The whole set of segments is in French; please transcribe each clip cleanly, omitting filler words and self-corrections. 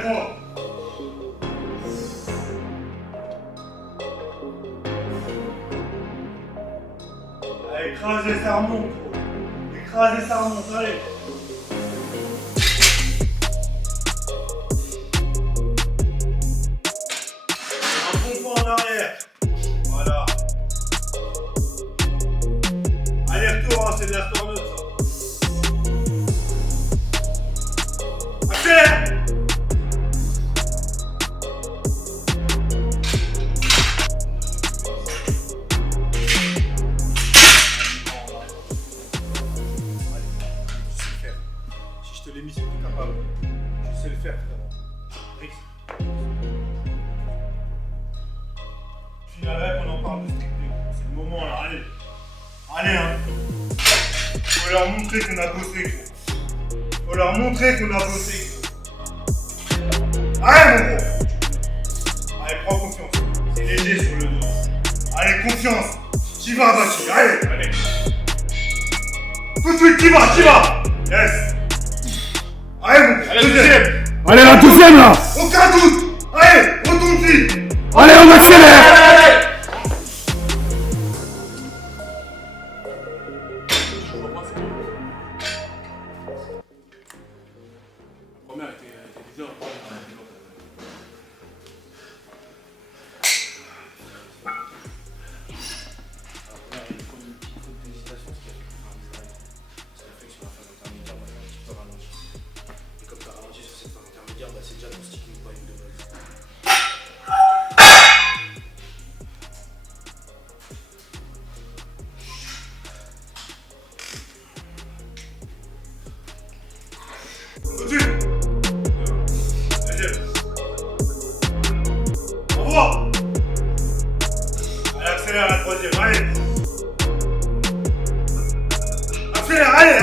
Allez, gros. Allez, écrasez, ça remonte, gros. Écrasez, ça remonte, allez. Un bon pas en arrière. Voilà. Aller-retour, hein, c'est de la storneuse, ça. Accélère. Si je te l'ai mis, c'est que t'es capable. Je sais le faire, frérot. Rix. Final rep, on en parle de strict. C'est le moment là, allez. Allez, hein. Faut leur montrer qu'on a bossé, gros. Faut leur montrer qu'on a bossé, gros. Allez, mon gros. Allez, prends confiance. C'est léger sur le dos. Allez, confiance. T'y vas, Baki. Allez, allez. Tout de suite, t'y vas. Yes. Allez, mon gros. Allez, deuxième. Allez, la deuxième là. Aucun doute. Allez, retourne-y. Allez, on accélère. Accélère la troisième, allez. Accélère, allez.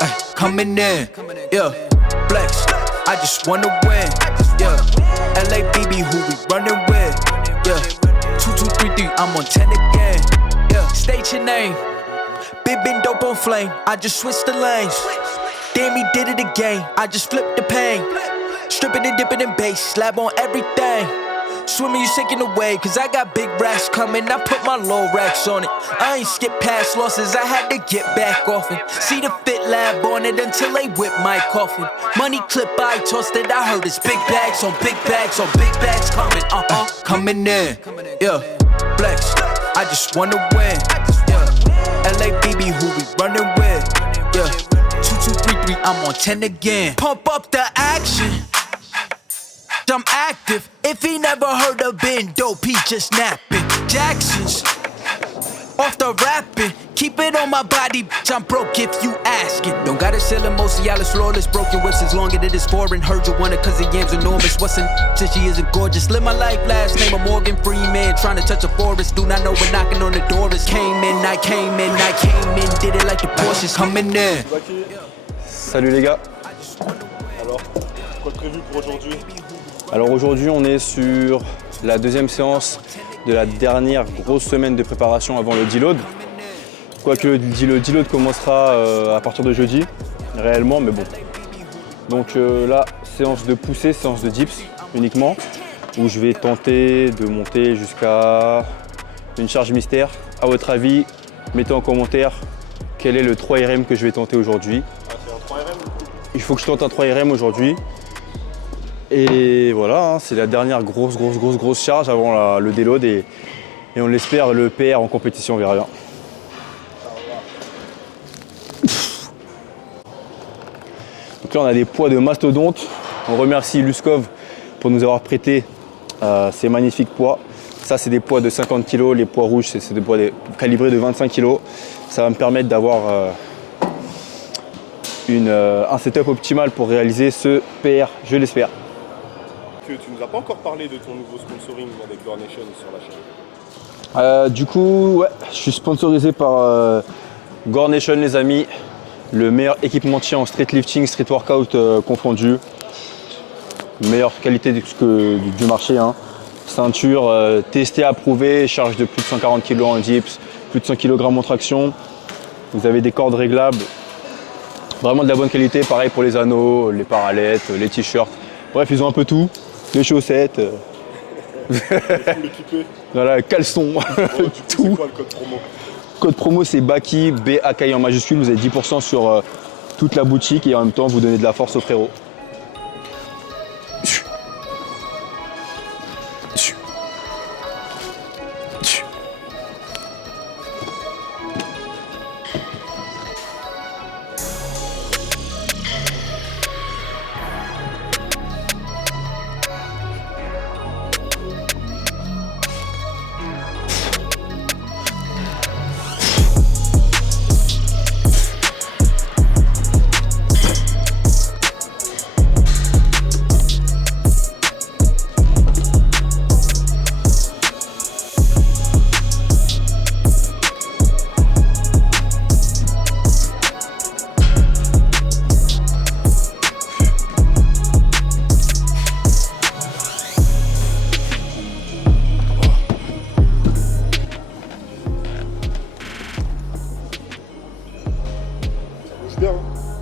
Ay, coming in, yeah, flex. I just wanna win, yeah. LABB, who we running with, yeah. 2233, I'm on 10 again, yeah. State your name, been dope on flame. I just switched the lanes. Damn, he did it again. I just flipped the pain. Stripping and dipping in bass, slab on everything. Swimming, you sinking away, cause I got big racks coming. I put my low racks on it. I ain't skip past losses, I had to get back off it. See the Fit Lab on it until they whip my coffin. Money clip, I tossed it, I heard it's big bags on big bags on big bags coming, coming in, yeah, flex. I just wanna win, yeah. LABB, who we running with, yeah. 2233, I'm on 10 again. Pump up the action. I'm active. If he never heard of Ben Dope, he just napping. Jackson's off the rapping. Keep it on my body, bitch, I'm broke if you asking. Don't gotta sell him, most Cialis flawless. Broken whips as long as it is foreign. Heard you want it cause the yam's enormous. What's in since she isn't gorgeous? Live my life, last name of Morgan Freeman. Trying to touch a forest, do not know when knocking on the door is. Came in, did it like the Porsches coming in. Salut les gars. Alors, quoi de prévu pour aujourd'hui? Alors aujourd'hui on est sur la deuxième séance de la dernière grosse semaine de préparation avant le deload. Quoique le deload commencera à partir de jeudi, réellement, mais bon. Donc là, séance de poussée, séance de dips uniquement, où je vais tenter de monter jusqu'à une charge mystère. À votre avis, mettez en commentaire quel est le 3RM que je vais tenter aujourd'hui. Ah, c'est un 3RM? Il faut que je tente un 3RM aujourd'hui. Et voilà, hein, c'est la dernière grosse charge avant le déload et on l'espère le PR en compétition, on verra bien. Donc là on a des poids de mastodonte. On remercie Luskov pour nous avoir prêté ces magnifiques poids. Ça c'est des poids de 50 kg, les poids rouges c'est des poids calibrés de 25 kg. Ça va me permettre d'avoir un setup optimal pour réaliser ce PR, je l'espère. Tu nous as pas encore parlé de ton nouveau sponsoring avec Gore Nation sur la chaîne. Du coup, ouais, je suis sponsorisé par Gore Nation les amis. Le meilleur équipementier en street lifting, street workout confondu. Meilleure qualité du marché. Hein. Ceinture testée, approuvée, charge de plus de 140 kg en dips, plus de 100 kg en traction. Vous avez des cordes réglables. Vraiment de la bonne qualité. Pareil pour les anneaux, les parallettes, les t-shirts. Bref, ils ont un peu tout. Les chaussettes. Voilà, caleçons, tout. C'est quoi le code promo? Code promo c'est BAKI, B-A-K-I en majuscule, vous avez 10% sur toute la boutique et en même temps vous donnez de la force aux frérots.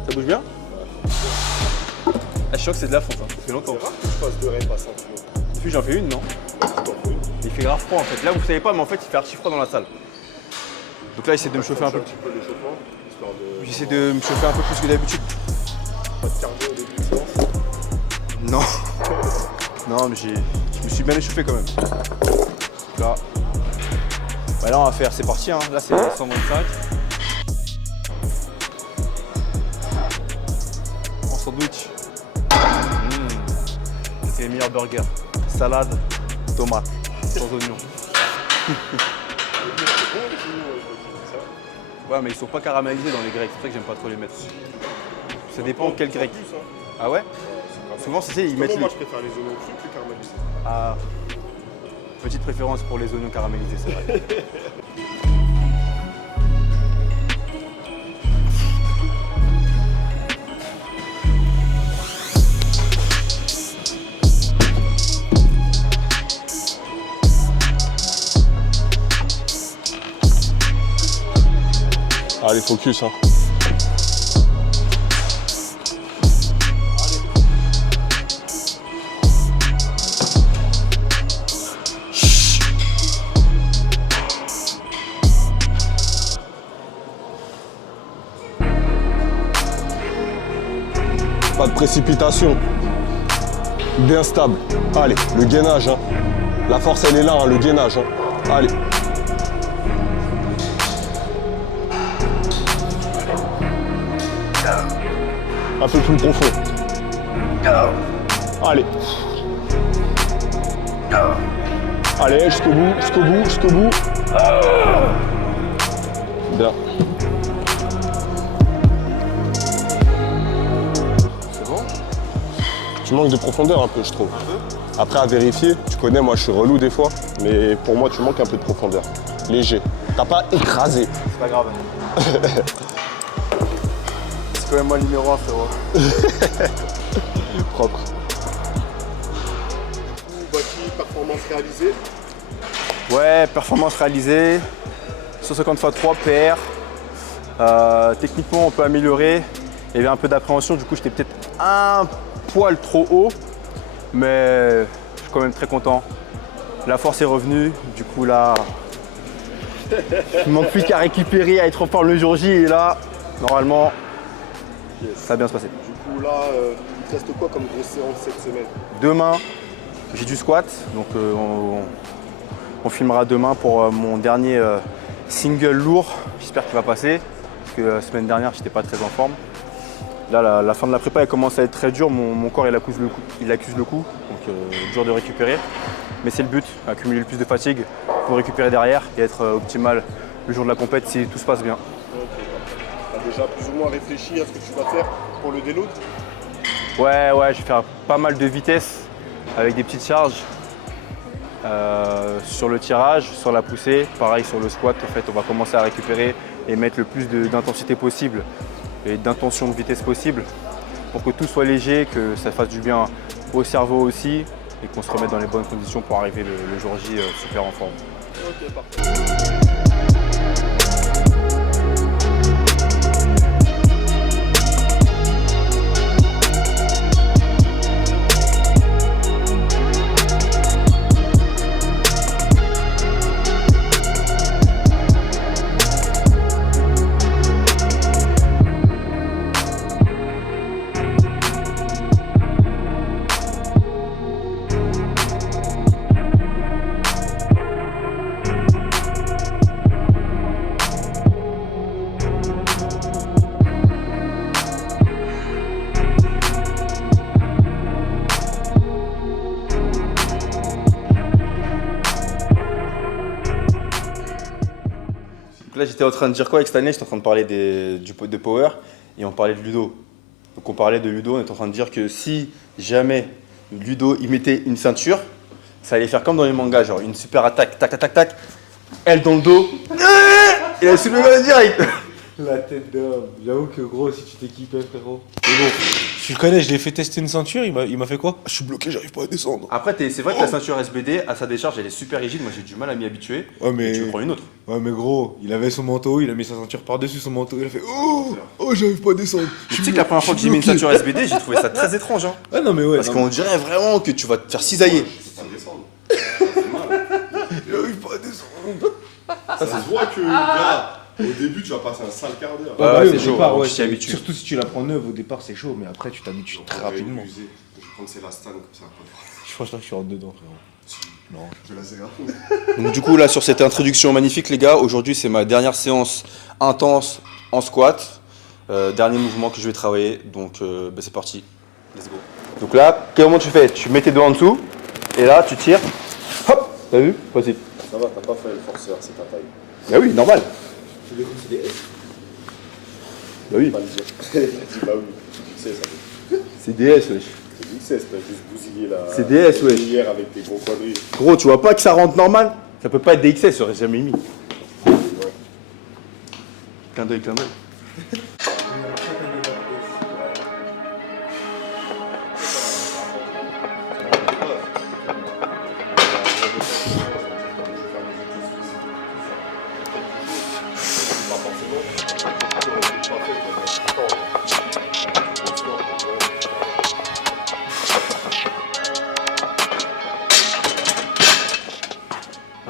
Ça bouge bien? Ah, je suis sûr que c'est de la fonte, hein. Ça fait longtemps. C'est rare que je fasse 2 reps à 5 kg. Depuis j'en fais une, non? Il fait grave froid en fait. Là vous savez pas, mais en fait il fait archi froid dans la salle. Donc là j'essaie de me chauffer un peu. L'échauffement, histoire de... J'essaie de me chauffer un peu plus que d'habitude. Pas de cardio au début de séance. Non. Non mais je me suis bien échauffé quand même. Là. Bah, là on va faire, c'est parti hein. Là c'est 125. En sandwich. C'est les meilleurs burgers. Salade, tomate, sans oignon. Ouais mais ils sont pas caramélisés dans les grecs, c'est pour ça que j'aime pas trop les mettre. Ça dépend quel grec. Ah ouais? Souvent c'est ils mettent Moi je préfère les oignons crus plus caramélisés. Ah, petite préférence pour les oignons caramélisés, c'est vrai. Allez, focus hein. Pas de précipitation. Bien stable. Allez, le gainage. Hein. La force, elle est là, hein, le gainage. Hein. Allez. Un peu plus profond. Allez. Allez, jusqu'au bout, jusqu'au bout, jusqu'au bout. Bien. C'est bon? Tu manques de profondeur un peu, je trouve. Après, à vérifier, tu connais, moi je suis relou des fois, mais pour moi, tu manques un peu de profondeur. Léger. T'as pas écrasé. C'est pas grave. C'est quand même moi le numéro 1, frérot. Propre. Voici performance réalisée. Ouais, performance réalisée. 150 x 3 PR. Techniquement, on peut améliorer. Il y avait un peu d'appréhension, du coup, j'étais peut-être un poil trop haut. Mais je suis quand même très content. La force est revenue. Du coup, là, il ne manque plus qu'à récupérer, à être en forme le jour J. Et là, normalement, ça va bien se passer. Du coup, là, il te reste quoi comme grosse séance cette semaine? Demain, j'ai du squat. Donc, on filmera demain pour mon dernier single lourd. J'espère qu'il va passer. Parce que la semaine dernière, j'étais pas très en forme. Là, la fin de la prépa, elle commence à être très dure. Mon corps, il accuse le coup. Donc, dur de récupérer. Mais c'est le but, accumuler le plus de fatigue pour récupérer derrière et être optimal le jour de la compète si tout se passe bien. Tu as déjà plus ou moins réfléchi à ce que tu vas faire pour le déload? Ouais, je vais faire pas mal de vitesse avec des petites charges. Sur le tirage, sur la poussée, pareil sur le squat. En fait, on va commencer à récupérer et mettre le plus d'intensité possible et d'intention de vitesse possible pour que tout soit léger, que ça fasse du bien au cerveau aussi et qu'on se remette dans les bonnes conditions pour arriver le jour J super en forme. Ok, parfait. Donc là, j'étais en train de dire quoi avec Stanley? J'étais en train de parler de power et on parlait de Ludo. Donc on parlait de Ludo, on était en train de dire que si jamais Ludo il mettait une ceinture, ça allait faire comme dans les mangas, genre une super attaque, tac tac tac tac, elle dans le dos, et elle soulève le direct. La tête d'homme. J'avoue que gros, si tu t'équipais, frérot. Mais bon, tu le connais, je l'ai fait tester une ceinture, il m'a fait quoi? Je suis bloqué, j'arrive pas à descendre. Après, c'est vrai que la ceinture SBD, à sa décharge, elle est super rigide, moi j'ai du mal à m'y habituer. Ouais, mais. Tu prends une autre. Ouais, mais gros, il avait son manteau, il a mis sa ceinture par-dessus son manteau, il a fait oh, j'arrive pas à descendre. Tu sais que la première fois que j'ai mis une ceinture SBD, j'ai trouvé ça très étrange. Hein. Ah non, mais ouais. Parce non, qu'on dirait vraiment que tu vas te faire cisailler. J'arrive pas à descendre. Ça se voit que, gars, au début, tu vas passer un sale quart d'heure. bah Ouais, oui, c'est au chaud, départ, on ouais, s'y habitue. surtout si tu la prends neuve, au départ c'est chaud, mais après tu t'habitues très rapidement. Je vais prendre ces lastanes comme ça. Je pense que je suis rentre dedans, frérot. Non. Je vais la serrer à fond. Donc du coup là sur cette introduction magnifique les gars, aujourd'hui c'est ma dernière séance intense en squat. Dernier mouvement que je vais travailler, donc c'est parti, let's go. Donc là, comment tu fais? Tu mets tes doigts en dessous, et là tu tires, hop, t'as vu? Vas-y. Ça va, t'as pas fait le forceur, c'est ta taille. Bah oui, normal. Tu veux c'est des S. Bah oui. Pas le dire. Il a dit bah oui. XS, ça veut. C'est DS wesh. C'est XS, t'as juste bousillé la. C'est DS, wesh. Hier avec tes gros quadrilles. Gros, tu vois pas que ça rentre normal? Ça peut pas être des XS, j'aurais jamais mis. Ouais. Clin d'œil, clin d'œil.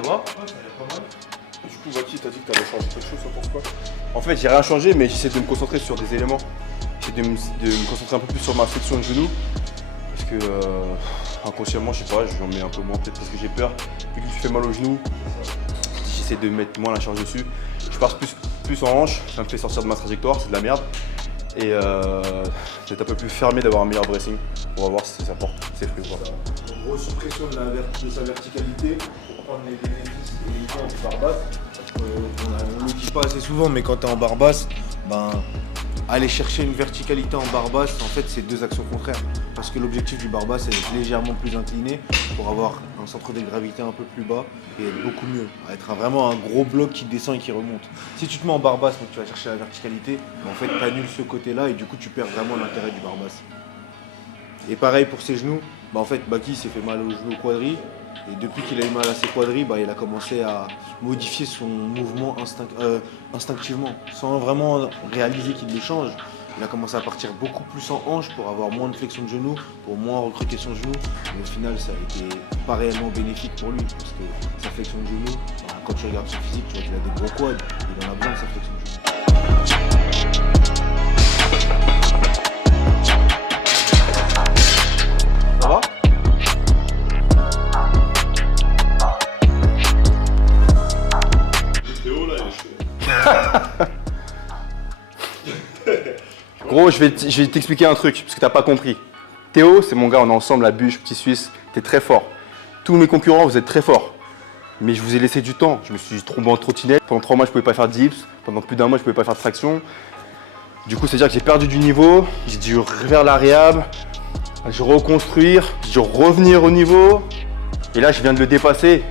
Ça va? Du coup, Vaki, t'as dit que t'avais changé quelque chose sur ton squat? En fait, j'ai rien changé, mais j'essaie de me concentrer sur des éléments. J'essaie de me concentrer un peu plus sur ma flexion de genou. Parce que inconsciemment, je sais pas, j'en mets un peu moins, peut-être parce que j'ai peur. Vu que je fais mal au genou, j'essaie de mettre moins la charge dessus. Je passe plus en hanche, ça me fait sortir de ma trajectoire, c'est de la merde. Et d'être un peu plus fermé, d'avoir un meilleur dressing. On va voir si ça porte ses fruits ou pas. En gros, suppression de sa verticalité pour prendre les bénéfices uniquement du barre basse. On le dit pas assez souvent, mais quand tu es en barre basse, ben, aller chercher une verticalité en barre basse, en fait, c'est deux actions contraires. Parce que l'objectif du barre basse, c'est d'être légèrement plus incliné pour avoir un centre de gravité un peu plus bas et être beaucoup mieux. Être vraiment un gros bloc qui descend et qui remonte. Si tu te mets en barre basse mais que tu vas chercher la verticalité, ben, en fait, tu annules ce côté-là et du coup, tu perds vraiment l'intérêt du barre basse. Et pareil pour ses genoux, bah en fait Baki s'est fait mal au genou au quadri et depuis qu'il a eu mal à ses quadris, bah, il a commencé à modifier son mouvement instinctivement, sans vraiment réaliser qu'il les change. Il a commencé à partir beaucoup plus en hanche pour avoir moins de flexion de genou, pour moins recruter son genou. Mais au final, ça a été pas réellement bénéfique pour lui parce que sa flexion de genou, bah, quand tu regardes son physique, tu vois qu'il a des gros quads, il en a besoin de sa flexion de genou. Ça va? Théo là, il est chaud. Gros, je vais t'expliquer un truc, parce que t'as pas compris. Théo, c'est mon gars, on est ensemble, la bûche, petit Suisse, t'es très fort. Tous mes concurrents, vous êtes très forts. Mais je vous ai laissé du temps. Je me suis trompé en trottinette. Pendant 3 mois, je pouvais pas faire de dips. Pendant plus d'un mois, je pouvais pas faire de traction. Du coup, c'est-à-dire que j'ai perdu du niveau. J'ai dû refaire la réhab. J'ai dû reconstruire. J'ai dû revenir au niveau. Et là, je viens de le dépasser.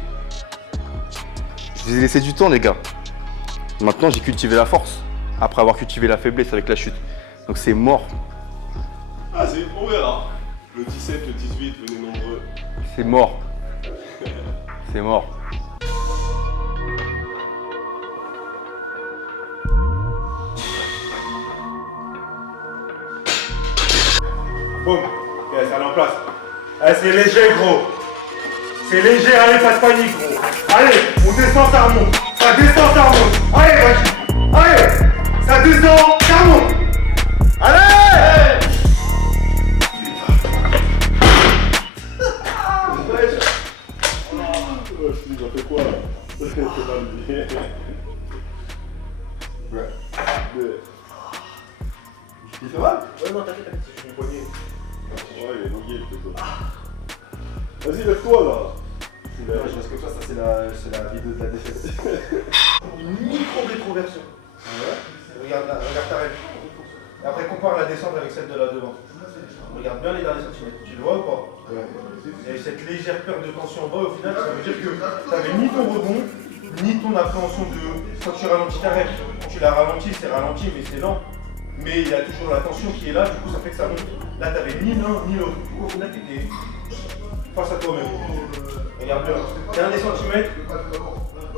Je vous ai laissé du temps, les gars. Maintenant, j'ai cultivé la force. après avoir cultivé la faiblesse avec la chute. Donc c'est mort. Ah, c'est on verra. Le 17, le 18, venez nombreux. C'est mort. C'est mort. Boum. Yes, allez en place. Allez, c'est léger, gros. C'est léger, allez, pas de panique, gros. Allez, on descend, ça remonte. Ça descend, ça remonte. Allez, vas-y. Allez, ça descend, ça remonte. Allez! Je dis, fait quoi là? C'est mal dit. Il fait mal? Ouais, non, t'inquiète, c'est une poignée. Ouais, il est mouillé le truc. Vas-y, lève-toi là. Je reste comme ça, c'est la vidéo de la défaite. Une micro-rétroversion. Regarde ta rêve. Et après, compare la descente avec celle de la devant. Regarde bien les derniers centimètres. Tu le vois ou pas? Il y a eu cette légère perte de tension en bas. Au final, ça veut dire que tu n'avais ni ton rebond, ni ton appréhension de. Quand tu ralentis ta rêve. Quand tu la ralentis, c'est ralenti, mais c'est lent. Mais il y a toujours la tension qui est là, du coup, ça fait que ça monte. Là, tu n'avais ni l'un ni l'autre. Du coup, au final, tu étais face à toi-même. Regarde bien. Dernier centimètre.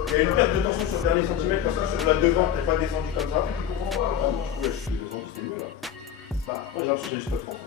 Il y a une perte de tension sur le dernier centimètre parce que sur la devant, tu n'es pas descendu comme ça. Ouais, je suis descendu, c'était mieux là. Bah, moi j'ai l'impression que j'ai juste pas de fond.